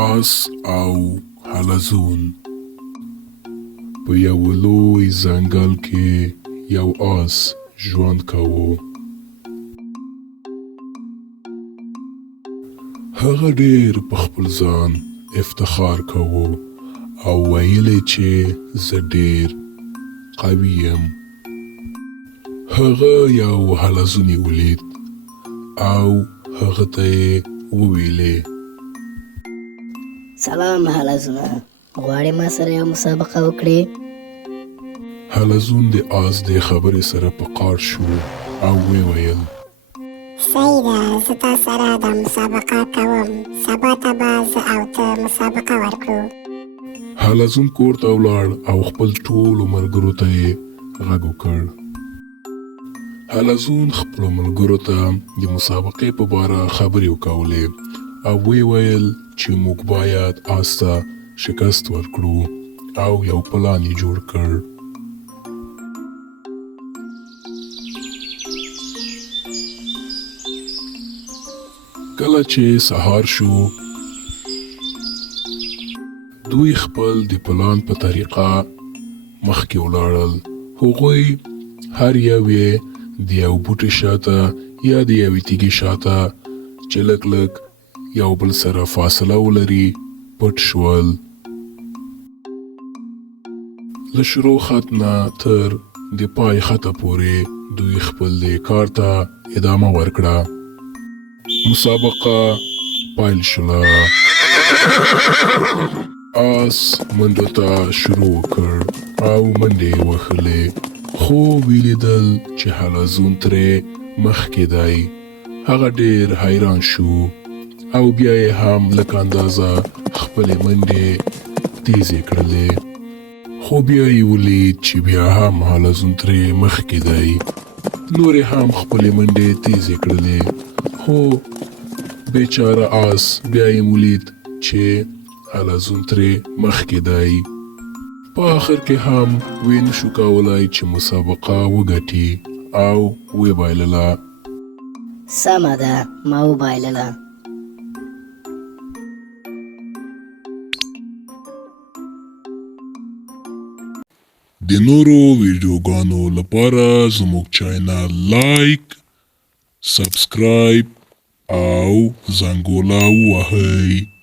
آس او حلزون. په یو لوی ځنګل کې یو آس ژوند کاوه. هغه ډېر په خپل ځان افتخار کاوه او ویلې چې زه ډېر قوي یم. هغه یو حلزونی ولید او هغه ته یې وویلې: سلام حلزونه، غواړې ما سره یو مسابقه وکړې؟ حلزون د آس د خبرې سره په قار شو او وویل: صحیح ده، زه تا سره د مسابقه کوم. سبا ته به زه او ته مسابقه وکړو. حلزون کور ته ولاړ او خپل ټولو ملګرو ته یې غږ وکړ. حلزون خپلو ملګرو ته د مسابقې په باره خبرې وکولې او ویل چې موږ باید آس ته شکست ورکړو او یو پلان یې جوړ کړ. کله چې سهار شو، دوی خپل د پلان په طریقه مخکې ولاړل. هغوی هر یو یې د یو بوټي شاته یا د یوې تیږې شاته چې لږ لږ یو بل سره فاصله ولري پټ شول. له شروع خط نه تر د پای خطه پورې دوی خپل د کار ته ادامه ورکړه. مسابقه پیل شوله. آس منډو ته شروع وکړ او منډې یې وهلې، خو ولیدل چې حلزون ترې مخکې دی. هغه ډېر حیران شو او بیا یې هم لکه اندازه خپلې منډې تیزې کړلې، خو بیا یې ولید چې بیا هم حلزون ترې مخکې دی. نور یې هم خپلې منډې تیزې کړلې، خو بیچاره آس بیا یې ولید چې حلزون ترې مخکې دی. په آخر کې هم وی نشو کولی چې مسابقه وګټي او وی بایلله. سمه ده، ما وبایلله. د نورو ویډیوګانو لپاره زموږ چینل لایک، سبسکرایب او زنګوله ووهئ.